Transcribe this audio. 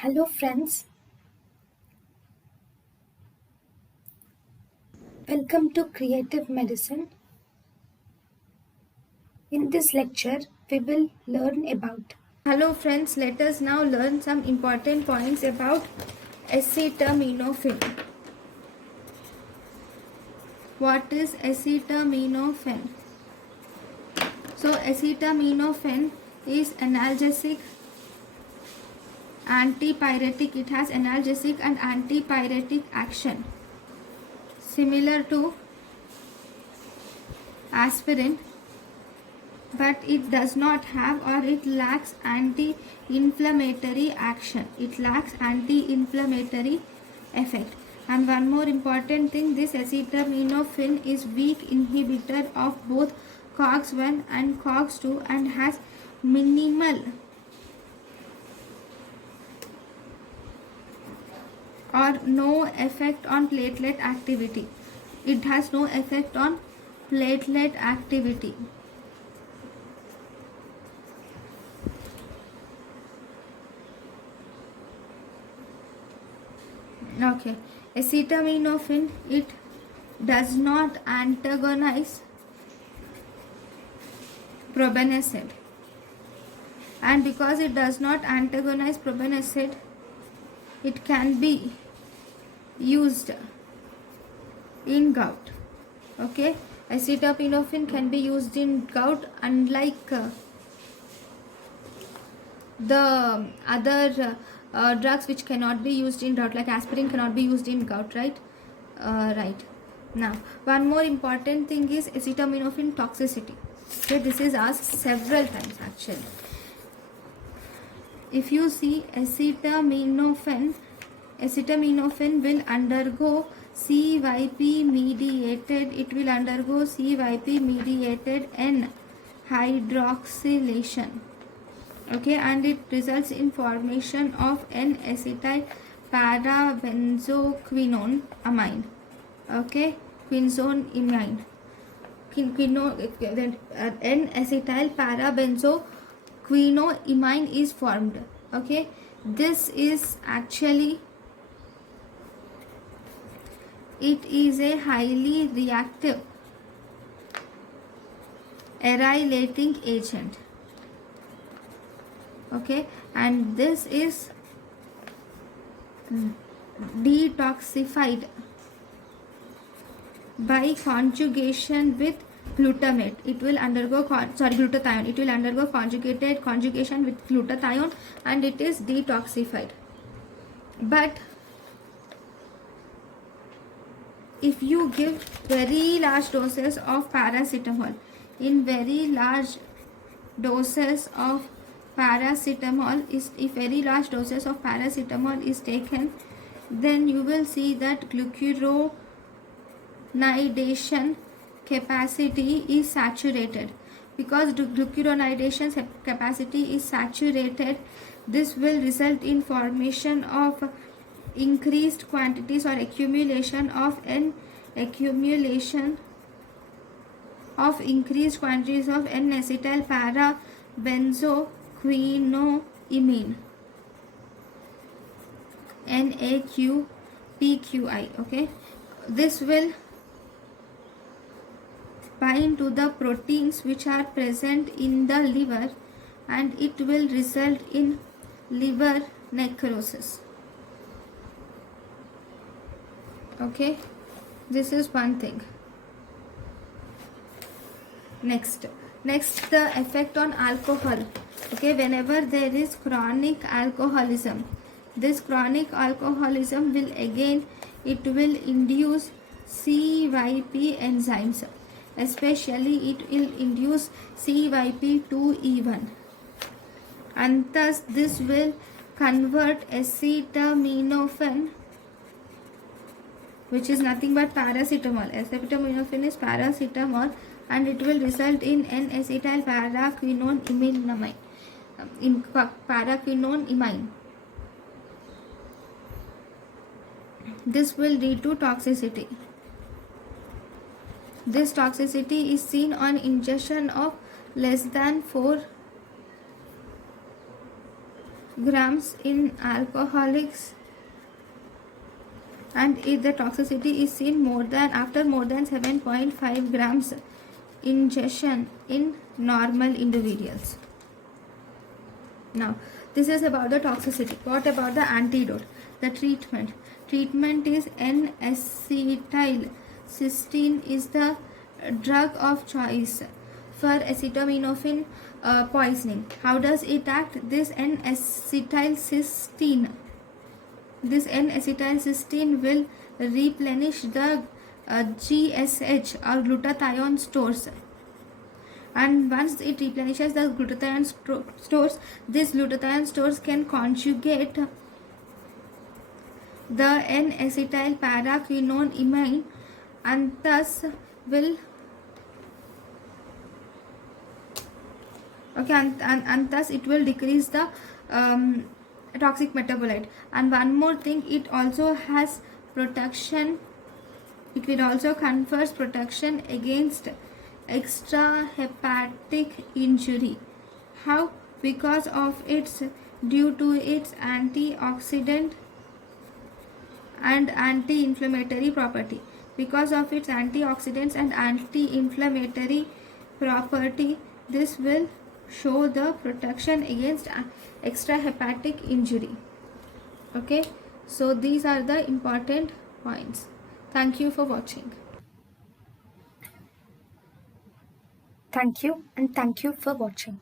Hello friends, welcome to Creative Medicine. In this lecture, we will learn about. Hello friends, let us now learn some important points about acetaminophen. What is acetaminophen? So acetaminophen is analgesic, antipyretic. It has analgesic and antipyretic action, similar to aspirin, but it does not have or it lacks anti-inflammatory action. It lacks anti-inflammatory effect. And one more important thing, this acetaminophen is weak inhibitor of both COX-1 and COX-2 and has minimal or no effect on platelet activity. It has no effect on platelet activity. Okay, acetaminophen, it does not antagonize probenecid, and because it does not antagonize probenecid, it can be used in gout. Okay, acetaminophen can be used in gout, unlike the other drugs which cannot be used in gout, like aspirin cannot be used in gout, right? Right. Now, one more important thing is acetaminophen toxicity. Okay, this is asked several times actually. If you see acetaminophen will undergo CYP mediated. It will undergo CYP mediated N hydroxylation. Okay, and it results in formation of N-acetyl parabenzoquinone amine. Okay, quinone imine. N-acetyl parabenzoquinoimine is formed. Okay, this is actually, it is a highly reactive arylating agent. Okay, and this is detoxified by conjugation with glutamate. It will undergo glutathione. It will undergo conjugation with glutathione, and it is detoxified. But if you give very large doses of paracetamol, in very large doses of paracetamol is, if very large doses of paracetamol is taken, then you will see that glucuronidation capacity is saturated. Because glucuronidation capacity is saturated, this will result in formation of increased quantities or accumulation of increased quantities of N-acetyl parabenzoquinoimine, NAQPQI. Okay, this will bind to the proteins which are present in the liver, and it will result in liver necrosis. Okay, this is one thing. Next, the effect on alcohol. Okay, whenever there is chronic alcoholism, this chronic alcoholism will again, it will induce CYP enzymes, especially it will induce CYP2E1, and thus this will convert acetaminophen, which is nothing but paracetamol. Acetaminophen is paracetamol, and it will result in N-acetyl paraquinoneimine. This will lead to toxicity. This toxicity is seen on ingestion of less than 4 grams in alcoholics, and if the toxicity is seen after more than 7.5 grams ingestion in normal individuals. Now, this is about the toxicity. What about the antidote? The treatment. Treatment is N-acetylcysteine is the drug of choice for acetaminophen poisoning. How does it act? This N-acetylcysteine will replenish the GSH or glutathione stores, and once it replenishes the glutathione stores, these glutathione stores can conjugate the N-acetyl paraquinone imine, and thus will and thus it will decrease the toxic metabolite. And one more thing, it also has protection. It will also confers protection against extrahepatic injury. How? Because of its due to its antioxidant and anti-inflammatory property. Because of its antioxidants and anti-inflammatory property, this will show the protection against extrahepatic injury. Okay, so these are the important points. Thank you for watching. Thank you, and thank you for watching.